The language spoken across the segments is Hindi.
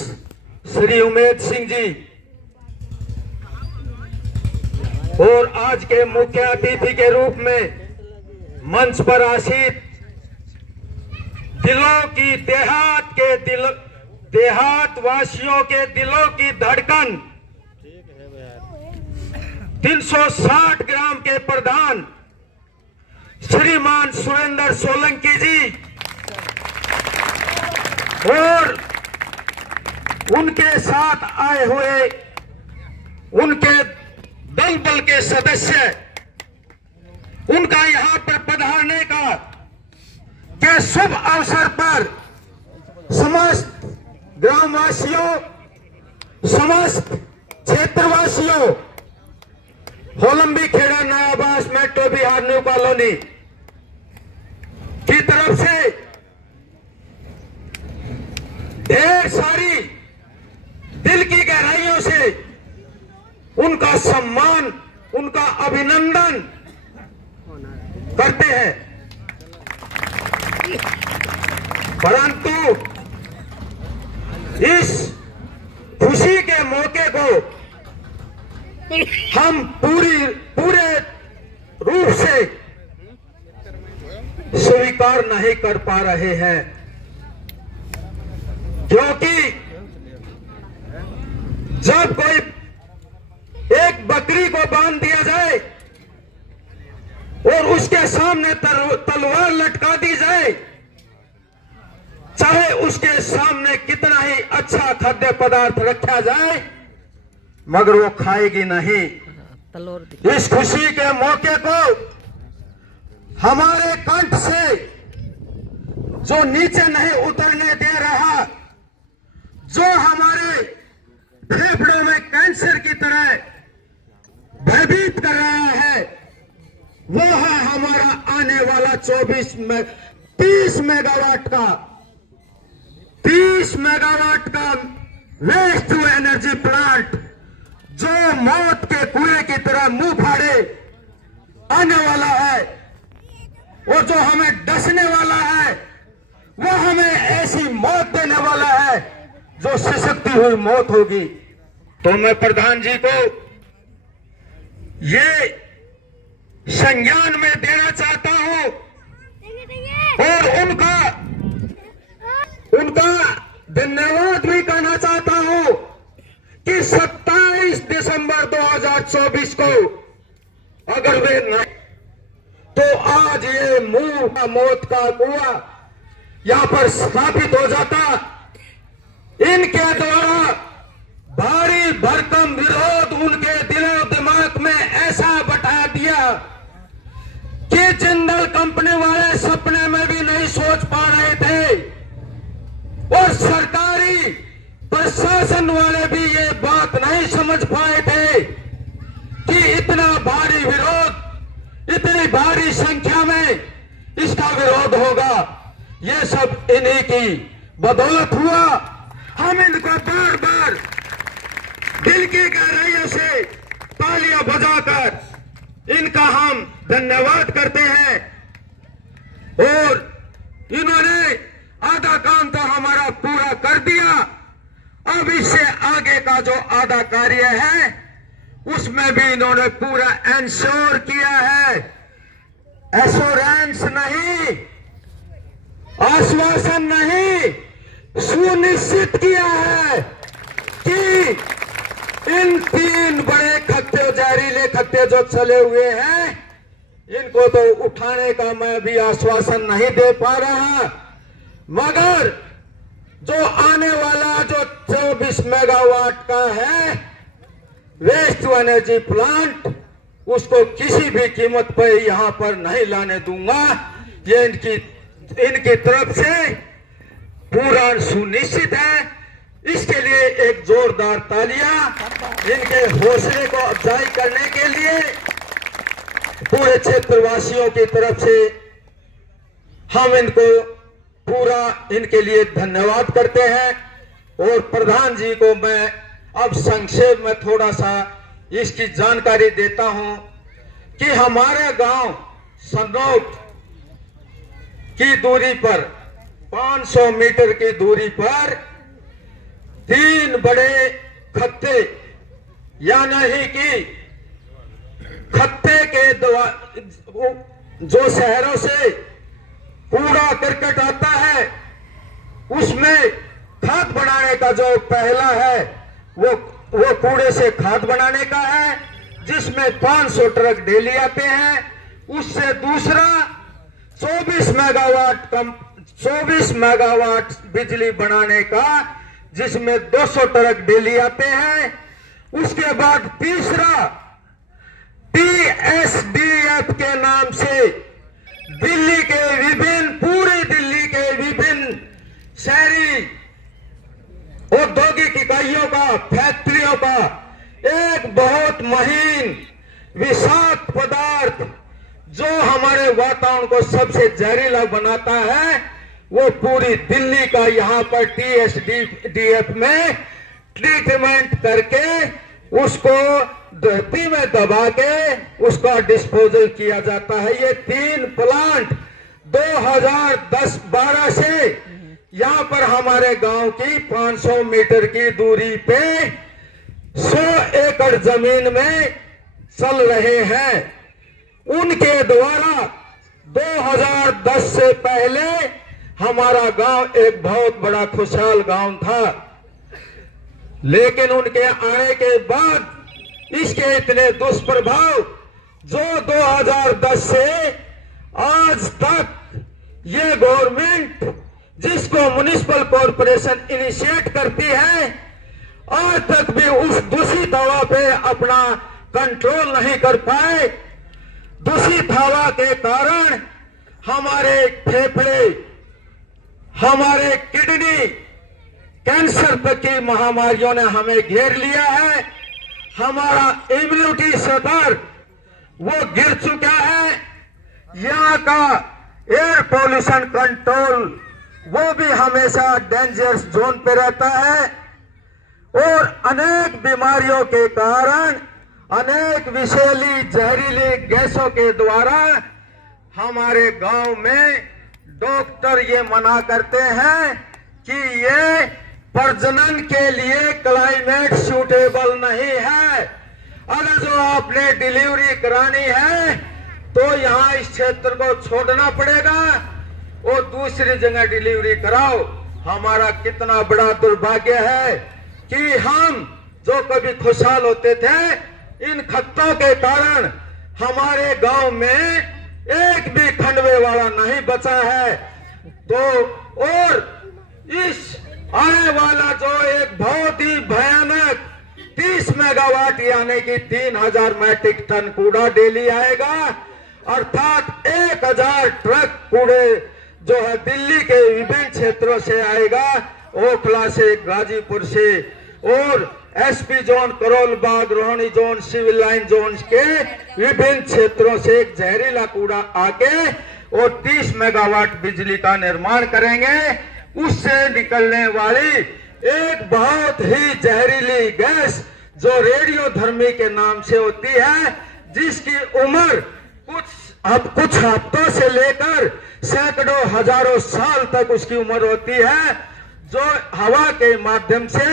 श्री उमेद सिंह जी और आज के मुख्य अतिथि के रूप में मंच पर आसीन दिलों की देहात वासियों के दिलों की धड़कन 360 ग्राम के प्रधान श्रीमान सुरेंद्र सोलंकी जी और उनके साथ आए हुए उनके दल के सदस्य, उनका यहां पर पधारने का के शुभ अवसर पर समस्त ग्रामवासियों, समस्त क्षेत्रवासियों, Holambi Khera Nayabas metro Bihar new colony की तरफ से ढेर सारी दिल की गहराइयों से उनका सम्मान, उनका अभिनंदन करते हैं। परंतु इस खुशी के मौके को हम पूरे रूप से स्वीकार नहीं कर पा रहे हैं, क्योंकि जब कोई एक बकरी को बांध दिया जाए और उसके सामने तलवार लटका दी जाए, चाहे उसके सामने कितना ही अच्छा खाद्य पदार्थ रखा जाए, मगर वो खाएगी नहीं। इस खुशी के मौके को हमारे कंठ से जो नीचे नहीं उतरने दे रहा, जो हमारे फेफड़ों में कैंसर की तरह भयभीत कर रहा है, वो है हमारा आने वाला 30 मेगावाट का वेस्ट टू एनर्जी प्लांट, जो मौत के कुएं की तरह मुंह फाड़े आने वाला है और जो हमें डसने वाला है, वो हमें ऐसी मौत देने वाला है जो सिसकती हुई मौत होगी। तो मैं प्रधान जी को ये संज्ञान में देना चाहता हूं और उनका धन्यवाद भी करना चाहता हूं कि 27 दिसंबर 2024 को अगर वे नहीं तो आज ये मुंह का मौत का कुआं यहां पर स्थापित हो जाता। इनके द्वारा भारी भरकम विरोध उनके दिलो दिमाग में ऐसा बैठा दिया कि जिंदल कंपनी वाले सपने में भी नहीं सोच पा रहे थे और सरकारी प्रशासन वाले भी ये बात नहीं समझ पाए थे कि इतना भारी विरोध, इतनी भारी संख्या में इसका विरोध होगा। ये सब इन्हीं की बदौलत हुआ। हम इनको बार बार दिल की गहराइयों से तालियां बजाकर इनका हम धन्यवाद करते हैं और इन्होंने आधा काम तो हमारा पूरा कर दिया। अब इससे आगे का जो आधा कार्य है उसमें भी इन्होंने पूरा इंश्योर किया है, एश्योरेंस नहीं, आश्वासन नहीं, सुनिश्चित किया है कि इन 3 बड़े खत्ते, जहरीले खत्ते जो चले हुए हैं, इनको तो उठाने का मैं भी आश्वासन नहीं दे पा रहा, मगर जो आने वाला जो 24 मेगावाट का है वेस्ट टू एनर्जी प्लांट, उसको किसी भी कीमत पर यहां पर नहीं लाने दूंगा। ये इनकी तरफ से पूरा सुनिश्चित है। इसके लिए एक जोरदार तालियां इनके हौसले को अफजाई करने के लिए पूरे क्षेत्रवासियों की तरफ से हम इनको पूरा इनके लिए धन्यवाद करते हैं। और प्रधान जी को मैं अब संक्षेप में थोड़ा सा इसकी जानकारी देता हूं कि हमारे गांव सन्नौत की दूरी पर 500 मीटर की दूरी पर 3 बड़े खत्ते, या नहीं कि खत्ते के जो शहरों से कूड़ा करकट आता है, उसमें खाद बनाने का जो पहला है वो कूड़े से खाद बनाने का है, जिसमें 500 ट्रक डेली आते हैं। उससे दूसरा 24 मेगावाट बिजली बनाने का, जिसमें 200 ट्रक डेली आते हैं। उसके बाद तीसरा TSDF के नाम से दिल्ली के पूरी दिल्ली के विभिन्न शहरी औद्योगिक इकाइयों का, फैक्ट्रियों का एक बहुत महीन विषाक्त पदार्थ जो हमारे वातावरण को सबसे जहरीला बनाता है, वो पूरी दिल्ली का यहाँ पर TSDF में ट्रीटमेंट करके उसको धरती में दबा के उसका डिस्पोजल किया जाता है। ये 3 प्लांट 2010-12 से यहाँ पर हमारे गांव की 500 मीटर की दूरी पे 100 एकड़ जमीन में चल रहे हैं। उनके द्वारा 2010 से पहले हमारा गांव एक बहुत बड़ा खुशहाल गांव था, लेकिन उनके आने के बाद इसके इतने दुष्प्रभाव जो 2010 से आज तक ये गवर्नमेंट जिसको म्युनिसिपल कॉरपोरेशन इनिशिएट करती है, आज तक भी उस दूषित हवा पे अपना कंट्रोल नहीं कर पाए। दूषित हवा के कारण हमारे फेफड़े, हमारे किडनी, कैंसर तक की महामारियों ने हमें घेर लिया है। हमारा इम्यूनिटी स्तर वो गिर चुका है। यहाँ का एयर पोल्यूशन कंट्रोल वो भी हमेशा डेंजरस जोन पे रहता है, और अनेक बीमारियों के कारण, अनेक विषैली जहरीली गैसों के द्वारा हमारे गांव में डॉक्टर ये मना करते हैं कि ये प्रजनन के लिए क्लाइमेट सूटेबल नहीं है। अगर जो आपने डिलीवरी करानी है तो यहाँ इस क्षेत्र को छोड़ना पड़ेगा और दूसरी जगह डिलीवरी कराओ। हमारा कितना बड़ा दुर्भाग्य है कि हम जो कभी खुशहाल होते थे, इन खत्तों के कारण हमारे गांव में एक भी खंडवे वाला नहीं बचा है। तो और इस आने वाला जो एक बहुत ही भयानक 30 मेगावाट यानी कि 3000 मैट्रिक टन कूड़ा डेली आएगा, अर्थात 1000 ट्रक कूड़े जो है दिल्ली के विभिन्न क्षेत्रों से आएगा, ओखला से, गाजीपुर से और SP zone, Karol Bagh, Rohini zone, civil line zone के विभिन्न क्षेत्रों से जहरीला कूड़ा आके और 30 मेगावाट बिजली का निर्माण करेंगे। उससे निकलने वाली एक बहुत ही जहरीली गैस जो रेडियोधर्मी के नाम से होती है, जिसकी उम्र कुछ हफ्तों से लेकर सैकड़ों हजारों साल तक उसकी उम्र होती है, जो हवा के माध्यम से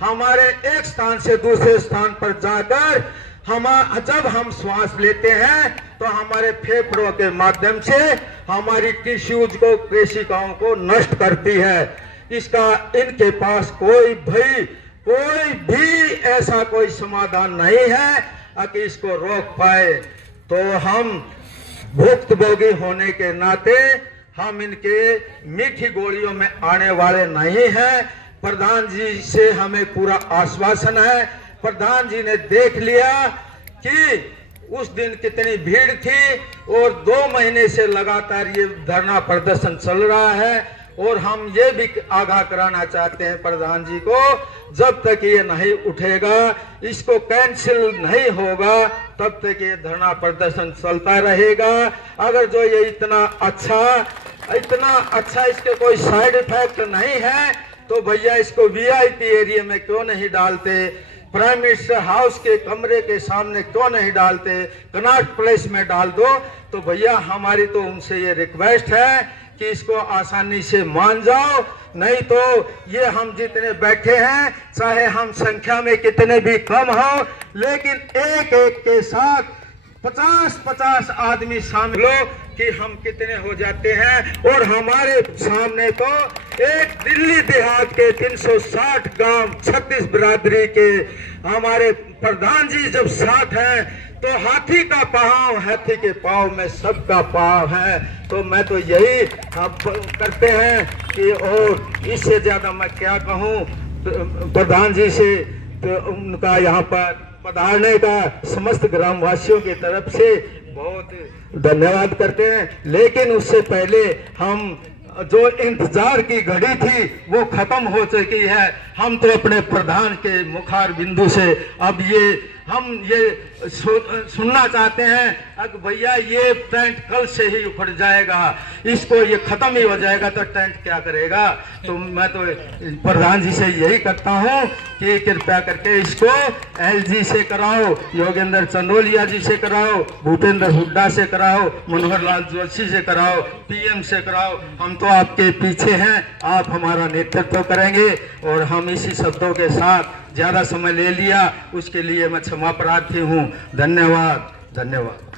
हमारे एक स्थान से दूसरे स्थान पर जाकर जब हम श्वास लेते हैं तो हमारे फेफड़ों के माध्यम से हमारी टिश्यूज को, कोशिकाओं को नष्ट करती है। इसका इनके पास कोई भी ऐसा कोई समाधान नहीं है कि इसको रोक पाए। तो हम भुक्तभोगी होने के नाते हम इनके मीठी गोलियों में आने वाले नहीं हैं। प्रधान जी से हमें पूरा आश्वासन है। प्रधान जी ने देख लिया कि उस दिन कितनी भीड़ थी और 2 महीने से लगातार ये धरना प्रदर्शन चल रहा है, और हम ये भी आगाह कराना चाहते हैं प्रधान जी को, जब तक ये नहीं उठेगा, इसको कैंसिल नहीं होगा, तब तक ये धरना प्रदर्शन चलता रहेगा। अगर जो ये इतना अच्छा इसके कोई साइड इफेक्ट नहीं है तो भैया इसको VIP एरिया में क्यों नहीं डालते, प्राइम मिनिस्टर हाउस के कमरे के सामने क्यों नहीं डालते, कनॉट प्लेस में डाल दो। तो भैया हमारी तो उनसे ये रिक्वेस्ट है कि इसको आसानी से मान जाओ, नहीं तो ये हम जितने बैठे हैं, चाहे हम संख्या में कितने भी कम हो, लेकिन एक एक के साथ 50-50 आदमी शामिल हो कि हम कितने हो जाते हैं। और हमारे सामने तो एक दिल्ली देहात के 360 गांव 36 बिरादरी के हमारे प्रधान जी जब साथ हैं, तो हाथी का पाँव, हाथी के पाँव में सबका पाँव है। तो मैं तो यही हम करते हैं कि और इससे ज्यादा मैं क्या कहूँ प्रधान जी से, तो उनका यहाँ पर पधारने का समस्त ग्रामवासियों की तरफ से बहुत धन्यवाद करते हैं। लेकिन उससे पहले हम जो इंतजार की घड़ी थी वो खत्म हो चुकी है। हम तो अपने प्रधान के मुखार बिंदु से अब हम ये सुनना चाहते हैं, अगर भैया ये टेंट कल से ही उखड़ जाएगा, इसको ये खत्म ही हो जाएगा तो टेंट क्या करेगा। तो मैं तो प्रधान जी से यही करता हूँ कि कृपया करके इसको एलजी से कराओ, योगेंद्र चंदोलिया जी से कराओ, भूपेंद्र हुड्डा से कराओ, मनोहर लाल जोशी से कराओ, पीएम से कराओ। हम तो आपके पीछे हैं, आप हमारा नेतृत्व करेंगे। और हम इसी शब्दों के साथ ज्यादा समय ले लिया, उसके लिए मैं क्षमा प्रार्थी हूँ। धन्यवाद, धन्यवाद।